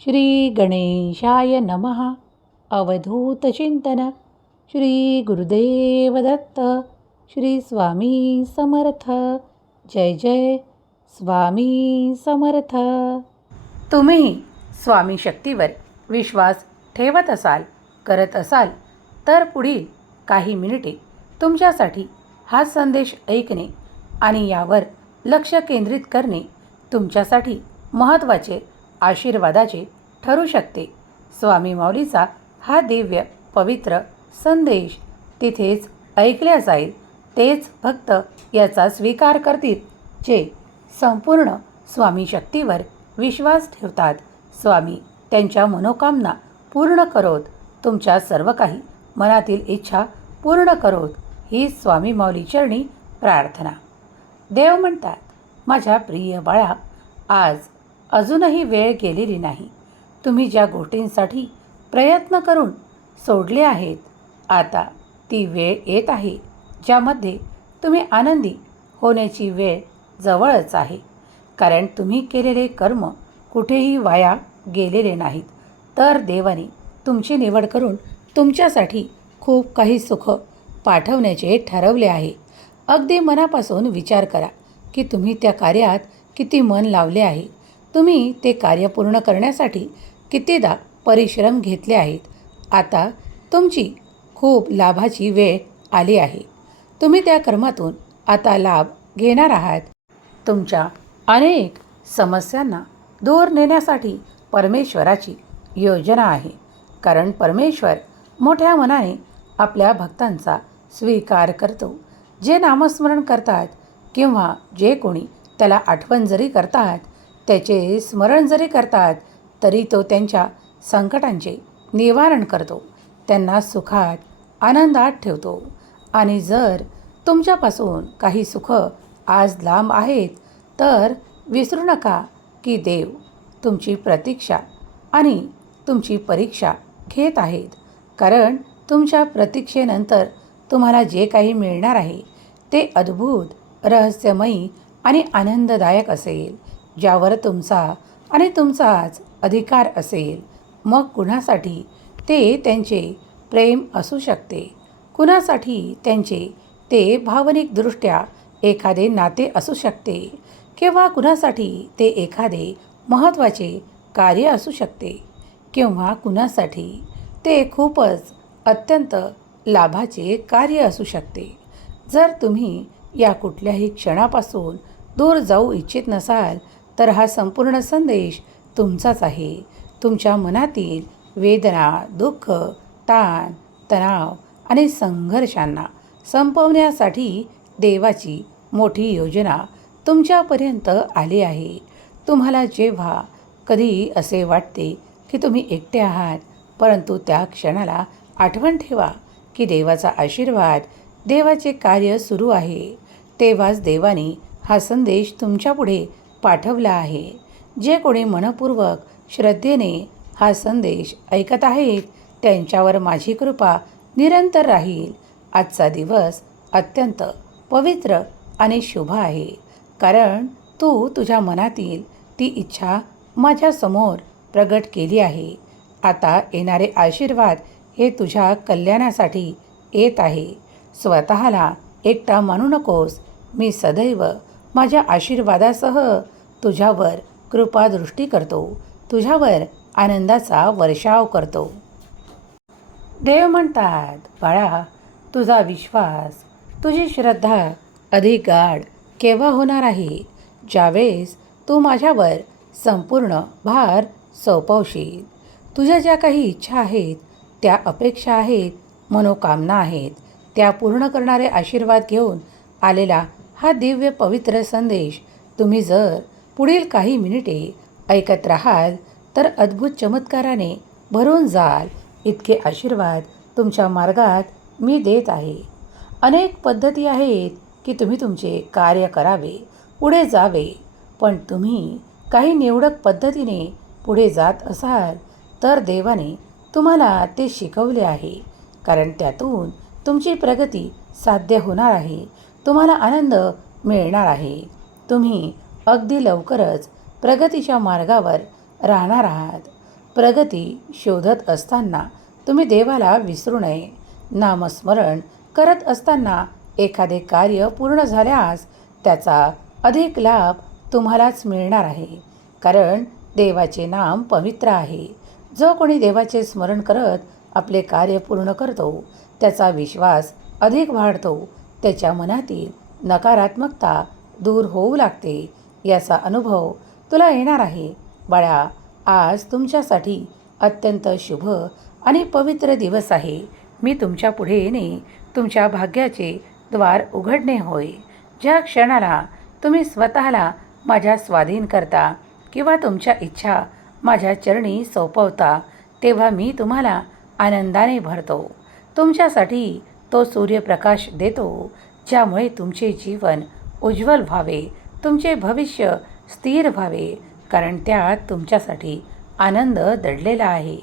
श्री गणेशाय नमः. अवधूतचिंतन श्री गुरुदेव दत्त श्री स्वामी समर्थ. जय जय स्वामी समर्थ. तुम्ही स्वामी शक्तीवर विश्वास ठेवत असाल करत असाल तर पुढील काही मिनिटे तुमच्यासाठी हा संदेश ऐकणे आणि यावर लक्ष केंद्रित करणे तुमच्यासाठी महत्त्वाचे आशीर्वादाचे ठरू शकते. स्वामी माऊलीचा हा दिव्य पवित्र संदेश तिथेच ऐकल्या जाईल तेच भक्त याचा स्वीकार करतील जे संपूर्ण स्वामी शक्तीवर विश्वास ठेवतात. स्वामी त्यांच्या मनोकामना पूर्ण करोत. तुमच्या सर्व काही मनातील इच्छा पूर्ण करोत. ही स्वामी माऊली चरणी प्रार्थना. देव म्हणतात माझ्या प्रिय बाळा आज अजूनही वेळ गेलेली नाही. तुम्ही ज्या गोष्टींसाठी प्रयत्न करून सोडले आहेत आता ती वेळ येत आहे ज्यामध्ये तुम्ही आनंदी होण्याची वेळ जवळच आहे. कारण तुम्ही केलेले कर्म कुठेही वाया गेलेले नाहीत. तर देवाने तुमची निवड करून तुमच्यासाठी खूप काही सुख पाठवण्याचे ठरवले आहे. अगदी मनापासून विचार करा की तुम्ही त्या कार्यात किती मन लावले आहे. तुम्ही ते कार्य पूर्ण करण्यासाठी कितीदा परिश्रम घेतले आहेत? आता तुमची खूप लाभाची वेळ आली आहे. तुम्ही त्या कर्मातून आता लाभ घेणार आहात. तुमच्या अनेक समस्यांना दूर नेण्यासाठी परमेश्वराची योजना आहे. कारण परमेश्वर मोठ्या मनाने आपल्या भक्तांचा स्वीकार करतो. जे नामस्मरण करतात किंवा जे कोणी त्याला आठवण जरी करतात त्याचे स्मरण जरी करतात तरी तो त्यांच्या संकटांचे निवारण करतो. त्यांना सुखात आनंदात ठेवतो. आणि जर तुमच्यापासून काही सुख आज लांब आहेत तर विसरू नका की देव तुमची प्रतीक्षा आणि तुमची परीक्षा घेत आहेत. कारण तुमच्या प्रतीक्षेनंतर तुम्हाला जे काही मिळणार आहे ते अद्भुत रहस्यमयी आणि आनंददायक असेल. ज्यावर तुमचा आणि तुमचाच अधिकार असेल मग कुणासाठी ते त्यांचे प्रेम असू शकते? कुणासाठी त्यांचे ते भावनिकदृष्ट्या एखादे नाते असू शकते किंवा कुणासाठी ते एखादे महत्त्वाचे कार्य असू शकते किंवा कुणासाठी ते खूपच अत्यंत लाभाचे कार्य असू शकते? जर तुम्ही या कुठल्याही क्षणापासून दूर जाऊ इच्छित नसाल तर हा संपूर्ण संदेश तुमचाच आहे. तुमच्या मनातील वेदना दुःख ताण तणाव आणि संघर्षांना संपवण्यासाठी देवाची मोठी योजना तुमच्यापर्यंत आली आहे. तुम्हाला जेव्हा कधी असे वाटते की तुम्ही एकटे आहात परंतु त्या क्षणाला आठवण ठेवा की देवाचा आशीर्वाद देवाचे कार्य सुरू आहे. तेव्हाच देवाने हा संदेश तुमच्यापुढे पाठवला आहे. जे कोणी मनपूर्वक श्रद्धेने हा संदेश ऐकत आहेत त्यांच्यावर माझी कृपा निरंतर राहील. आजचा दिवस अत्यंत पवित्र आणि शुभ आहे. कारण तू तुझ्या मनातील ती इच्छा माझ्यासमोर प्रगट केली आहे. आता येणारे आशीर्वाद हे तुझ्या कल्याणासाठी येत आहे. स्वतःला एकटा मानू नकोस. मी सदैव माझ्या आशीर्वादासह तुझ्यावर कृपादृष्टी करतो. तुझ्यावर आनंदाचा वर्षाव करतो. देव म्हणतात बाळा तुझा विश्वास तुझी श्रद्धा अधिक गाढ केव्हा होणार आहे? ज्यावेळेस तू माझ्यावर संपूर्ण भार सोपवशील. तुझ्या ज्या काही इच्छा आहेत त्या अपेक्षा आहेत मनोकामना आहेत त्या पूर्ण करणारे आशीर्वाद घेऊन आलेला हा दिव्य पवित्र संदेश. तुम्ही जर पुढील काही मिनिटे ऐकत राहाल तर अद्भुत चमत्काराने भरून जाल. इतके आशीर्वाद तुमच्या मार्गात मी देत आहे. अनेक पद्धती आहेत की तुम्ही तुमचे कार्य करावे पुढे जावे. पण तुम्ही काही निवडक पद्धतीने पुढे जात असाल तर देवाने तुम्हाला ते शिकवले आहे. कारण त्यातून तुमची प्रगती साध्य होणार आहे. तुम्हाला आनंद मिळणार आहे. तुम्ही अगदी लवकरच प्रगतीच्या मार्गावर राहणार आहात. प्रगती शोधत असताना तुम्ही देवाला विसरू नये. नामस्मरण करत असताना एखादे कार्य पूर्ण झाल्यास त्याचा अधिक लाभ तुम्हालाच मिळणार आहे. कारण देवाचे नाम पवित्र आहे. जो कोणी देवाचे स्मरण करत आपले कार्य पूर्ण करतो त्याचा विश्वास अधिक वाढतो. त्याच्या मनातील नकारात्मकता दूर होऊ लागते याचा अनुभव तुला येणार आहे. बाळा आज तुमच्यासाठी अत्यंत शुभ आणि पवित्र दिवस आहे. मी तुमच्यापुढे येणे तुमच्या भाग्याचे द्वार उघडणे होय. ज्या क्षणाला तुम्ही स्वतःला माझ्या स्वाधीन करता किंवा तुमच्या इच्छा माझ्या चरणी सोपवता तेव्हा मी तुम्हाला आनंदाने भरतो. तुमच्यासाठी तो सूर्यप्रकाश देतो ज्यामुळे तुमचे जीवन उज्ज्वल व्हावे तुमचे भविष्य स्थिर व्हावे कारण त्यात तुमच्यासाठी आनंद दडलेला आहे.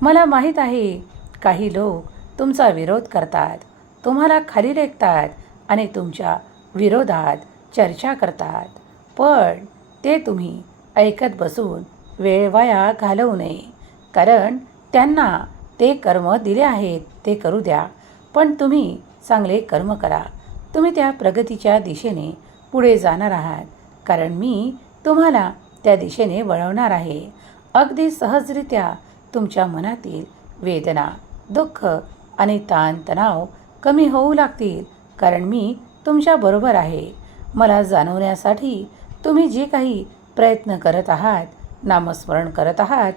मला माहीत आहे काही लोक तुमचा विरोध करतात तुम्हाला खाली लेखतात आणि तुमच्या विरोधात चर्चा करतात. पण ते तुम्ही ऐकत बसून वेळ वाया घालवू नये कारण त्यांना ते कर्म दिले आहेत ते करू द्या. पण तुम्ही चांगले कर्म करा. तुम्ही त्या प्रगतीच्या दिशेने पुढे जाणार आहात. कारण मी तुम्हाला त्या दिशेने वळवणार आहे. अगदी सहजरित्या तुमच्या मनातील वेदना दुःख आणि ताणतणाव कमी होऊ लागतील. कारण मी तुमच्याबरोबर आहे. मला जाणवण्यासाठी तुम्ही जे काही प्रयत्न करत आहात नामस्मरण करत आहात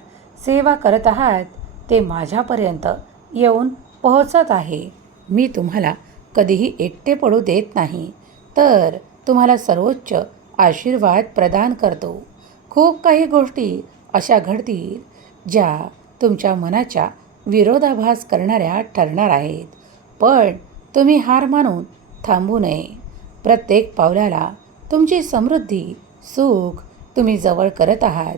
सेवा करत आहात ते माझ्यापर्यंत येऊन पोहोचत आहे. मी तुम्हाला कधीही एकटे पडू देत नाही. तर तुम्हाला सर्वोच्च आशीर्वाद प्रदान करतो. खूप काही गोष्टी अशा घडतील ज्या तुमच्या मनाच्या विरोधाभास करणाऱ्या ठरणार आहेत. पण तुम्ही हार मानून थांबू नये. प्रत्येक पावलाला तुमची समृद्धी सुख तुम्ही जवळ करत आहात.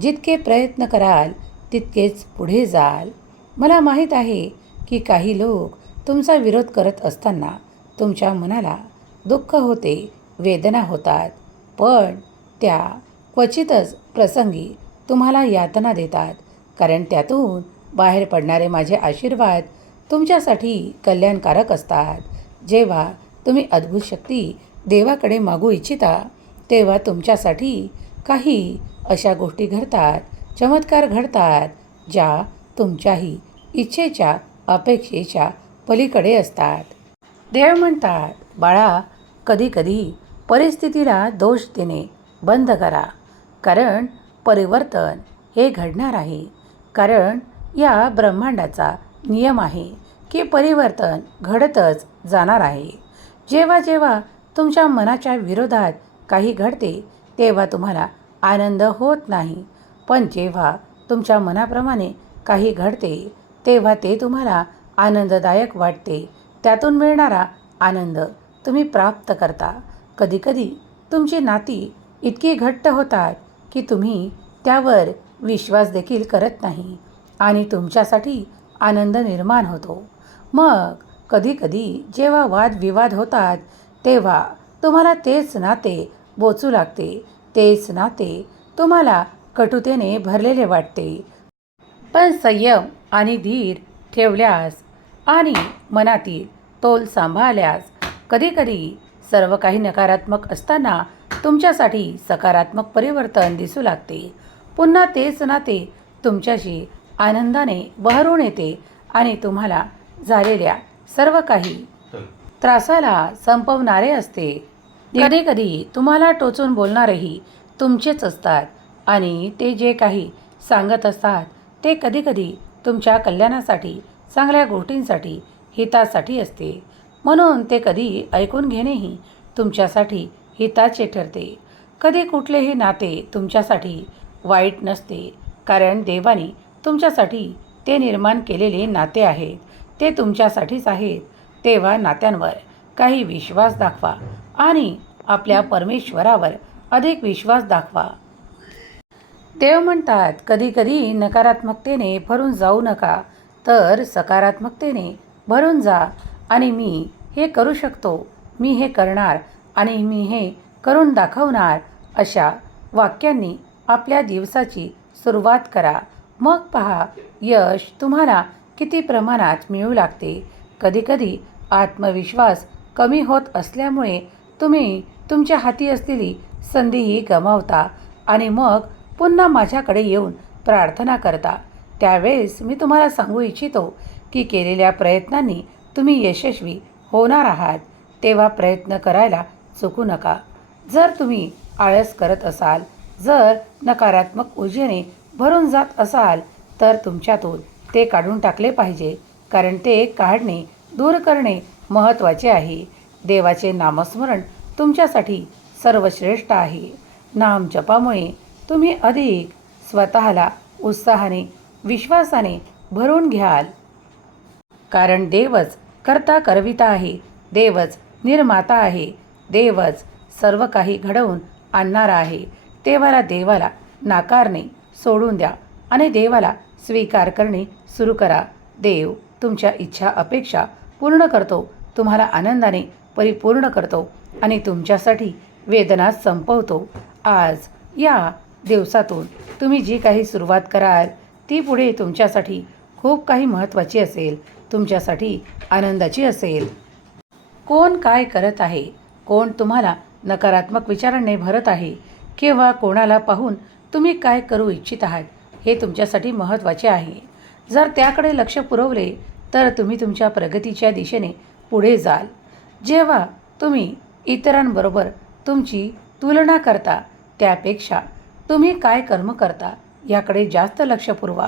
जितके प्रयत्न कराल तितकेच पुढे जाल. मला माहीत आहे की काही लोक तुमचा विरोध करत असताना तुमच्या मनाला दुःख होते वेदना होतात. पण त्या क्वचितच प्रसंगी तुम्हाला यातना देतात. कारण त्यातून बाहेर पडणारे माझे आशीर्वाद तुमच्यासाठी कल्याणकारक असतात. जेव्हा तुम्ही अद्भुत शक्ती देवाकडे मागू इच्छिता तेव्हा तुमच्यासाठी काही अशा गोष्टी घडतात चमत्कार घडतात ज्या तुमच्याही इच्छेच्या अपेक्षेच्या पलीकडे असतात. देव म्हणतात बाळा कधीकधी परिस्थितीला दोष देणे बंद करा. कारण परिवर्तन हे घडणार आहे. कारण या ब्रह्मांडाचा नियम आहे की परिवर्तन घडतच जाणार आहे. जेव्हा जेव्हा तुमच्या मनाच्या विरोधात काही घडते तेव्हा तुम्हाला आनंद होत नाही. पण जेव्हा तुमच्या मनाप्रमाणे काही घडते तेव्हा ते तुम्हाला आनंददायक वाटते. त्यातून मिळणारा आनंद तुम्ही प्राप्त करता. कधीकधी तुमची नाती इतकी घट्ट होतात की तुम्ही त्यावर विश्वास देखील करत नाही आणि तुमच्यासाठी आनंद निर्माण होतो. मग कधीकधी जेव्हा वादविवाद होतात तेव्हा तुम्हाला तेच नाते बोचू लागते. तेच नाते तुम्हाला कटुतेने भरलेले वाटते. पण संयम आणि धीर ठेवल्यास आणि मनातील तोल सांभाळल्यास कधीकधी सर्व काही नकारात्मक असताना तुमच्यासाठी सकारात्मक परिवर्तन दिसू लागते. पुन्हा तेच नाते तुमच्याशी आनंदाने बहरून येते आणि तुम्हाला झालेल्या सर्व काही त्रासाला संपवणारे असते. कधी कधी तुम्हाला टोचून बोलणारेही तुमचेच असतात आणि ते जे काही सांगत असतात ते कधीकधी तुमच्या कल्याणासाठी चांगल्या गोष्टींसाठी हितासाठी असते. म्हणून ते कधी ऐकून घेणेही तुमच्यासाठी हिताचे ठरते. कधी कुठलेही नाते तुमच्यासाठी वाईट नसते कारण देवाने तुमच्यासाठी ते निर्माण केलेले नाते आहेत. ते तुमच्यासाठीच आहेत. तेव्हा नात्यांवर काही विश्वास दाखवा आणि आपल्या परमेश्वरावर अधिक विश्वास दाखवा. देव म्हणतात कधीकधी नकारात्मकतेने भरून जाऊ नका तर सकारात्मकतेने भरून जा आणि मी हे करू शकतो मी हे करणार आणि मी हे करून दाखवणार अशा वाक्यांनी आपल्या दिवसाची सुरुवात करा. मग पहा यश तुम्हाला किती प्रमाणात मिळू लागते. कधीकधी आत्मविश्वास कमी होत असल्यामुळे तुम्ही तुमच्या हाती असलेली संधीही गमावता आणि मग पुन्हा माझ्याकडे येऊन प्रार्थना करता. त्यावेळेस मी तुम्हाला सांगू इच्छितो की केलेल्या प्रयत्नांनी तुम्ही यशस्वी होणार आहात. तेव्हा प्रयत्न करायला चुकू नका. जर तुम्ही आळस करत असाल जर नकारात्मक ऊर्जेने भरून जात असाल तर तुमच्यातून ते काढून टाकले पाहिजे कारण ते काढणे दूर करणे महत्त्वाचे आहे. देवाचे नामस्मरण तुमच्यासाठी सर्वश्रेष्ठ आहे. नाम जपामुळे तुम्ही अधिक स्वतःला उत्साहाने विश्वासाने भरून घ्याल. कारण देवच करता करविता आहे देवच निर्माता आहे देवच सर्व काही घडवून आणणारा आहे. तेव्हाला देवाला नाकारणे सोडून द्या आणि देवाला स्वीकार करणे सुरू करा. देव तुमच्या इच्छा अपेक्षा पूर्ण करतो तुम्हाला आनंदाने परिपूर्ण करतो आणि तुमच्यासाठी वेदना संपवतो. आज या दिवसातून तुम्ही जी काही सुरुवात कराल ती पुढे तुमच्यासाठी खूप काही महत्त्वाची असेल. तुमच्यासाठी आनंदाची असेल. कोण काय करत आहे कोण तुम्हाला नकारात्मक विचारांनी भरत आहे किंवा कोणाला पाहून तुम्ही काय करू इच्छित आहात हे तुमच्यासाठी महत्त्वाचे आहे. जर त्याकडे लक्ष पुरवले तर तुम्ही तुमच्या प्रगतीच्या दिशेने पुढे जाल. जेव्हा तुम्ही इतरांबरोबर तुमची तुलना करता त्यापेक्षा तुम्ही काय कर्म करता याकडे जास्त लक्ष पुरवा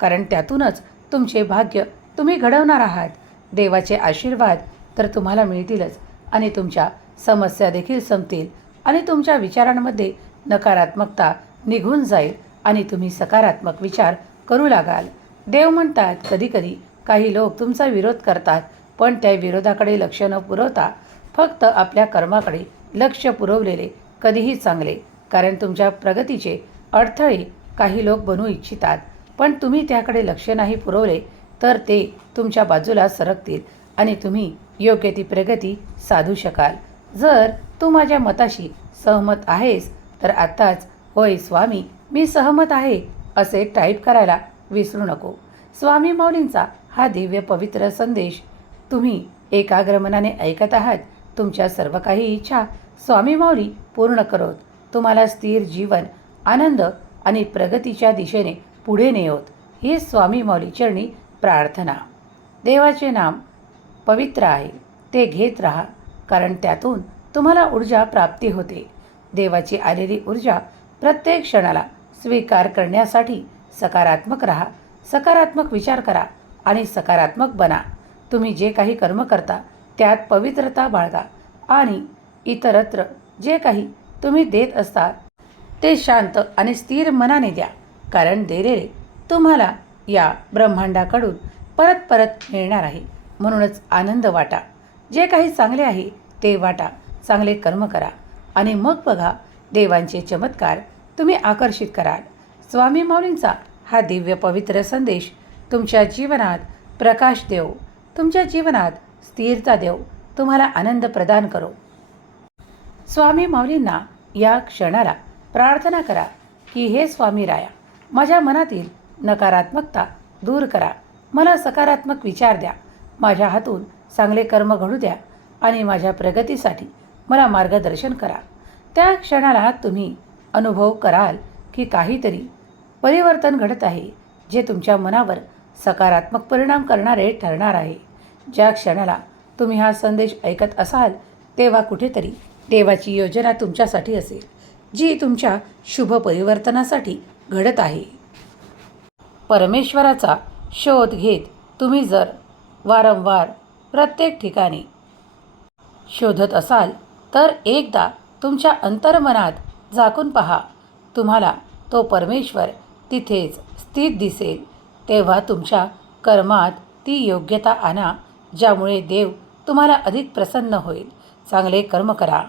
कारण त्यातूनच तुमचे भाग्य तुम्ही घडवणार आहात. देवाचे आशीर्वाद तर तुम्हाला मिळतीलच आणि तुमच्या समस्या देखील संपतील आणि तुमच्या विचारांमध्ये नकारात्मकता निघून जाईल आणि तुम्ही सकारात्मक विचार करू लागाल. देव म्हणतात कधीकधी काही लोक तुमचा विरोध करतात पण त्या विरोधाकडे लक्ष न पुरवता फक्त आपल्या कर्माकडे लक्ष पुरवलेले कधीही चांगले कारण तुमच्या प्रगतीचे अडथळे काही लोक बनू इच्छितात. पण तुम्ही त्याकडे लक्ष नाही पुरवले तर ते तुमच्या बाजूला सरकतील आणि तुम्ही योग्य ती प्रगती साधू शकाल. जर तू माझ्या मताशी सहमत आहेस तर आत्ताच होय स्वामी मी सहमत आहे असे टाईप करायला विसरू नको. स्वामी माऊलींचा हा दिव्य पवित्र संदेश तुम्ही एकाग्र मनाने ऐकत आहात. तुमच्या सर्व काही इच्छा स्वामी माऊली पूर्ण करोत. तुम्हाला स्थिर जीवन आनंद आणि प्रगतीच्या दिशेने पुढे नेवत ही स्वामी मौलीचरणी प्रार्थना. देवाचे नाम पवित्र आहे. ते घेत राहा कारण त्यातून तुम्हाला ऊर्जा प्राप्ती होते. देवाची आलेली ऊर्जा प्रत्येक क्षणाला स्वीकार करण्यासाठी सकारात्मक राहा सकारात्मक विचार करा आणि सकारात्मक बना. तुम्ही जे काही कर्म करता त्यात पवित्रता बाळगा आणि इतरत्र जे काही तुम्ही देत असता ते शांत आणि स्थिर मनाने द्या. कारण दिलेले तुम्हाला या ब्रह्मांडाकडून परत परत मिळणार आहे. म्हणूनच आनंद वाटा. जे काही चांगले आहे ते वाटा. चांगले कर्म करा. आणि मग बघा देवांचे चमत्कार तुम्ही आकर्षित कराल. स्वामी माऊलींचा हा दिव्य पवित्र संदेश तुमच्या जीवनात प्रकाश देव. तुमच्या जीवनात स्थिरता देव. तुम्हाला आनंद प्रदान करो. स्वामी माऊलींना या क्षणाला प्रार्थना करा की हे स्वामी राया माझ्या मनातील नकारात्मकता दूर करा मला सकारात्मक विचार द्या माझ्या हातून चांगले कर्म घडू द्या आणि माझ्या प्रगतीसाठी मला मार्गदर्शन करा. त्या क्षणाला तुम्ही अनुभव कराल की काहीतरी परिवर्तन घडत आहे जे तुमच्या मनावर सकारात्मक परिणाम करणारे ठरणार आहे. ज्या क्षणाला तुम्ही हा संदेश ऐकत असाल तेव्हा कुठेतरी देवाची योजना तुमच्यासाठी असेल जी तुमच्या शुभ परिवर्तनासाठी घडत आहे. परमेश्वराचा शोध घेत तुम्ही जर वारंवार प्रत्येक ठिकाणी शोधत असाल तर एकदा तुमच्या अंतर्मनात झाकून पहा. तुम्हाला तो परमेश्वर तिथेच स्थित दिसेल. तेव्हा तुमच्या कर्मात ती योग्यता आणा ज्यामुळे देव तुम्हाला अधिक प्रसन्न होईल. चांगले कर्म करा.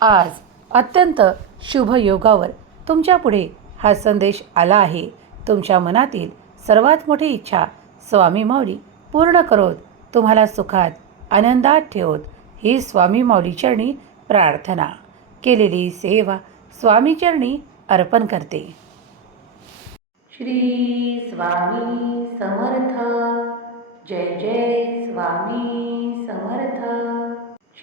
आज अत्यंत शुभ योगावर तुमच्यापुढे हा संदेश आला आहे. तुमच्या मनातील सर्वात मोठी इच्छा स्वामी माऊली पूर्ण करोत तुम्हाला सुखात आनंदात ठेवत ही स्वामी माऊलीचरणी प्रार्थना. केलेली सेवा स्वामीचरणी अर्पण करते. श्री स्वामी समर्थ. जय जय स्वामी समर्थ.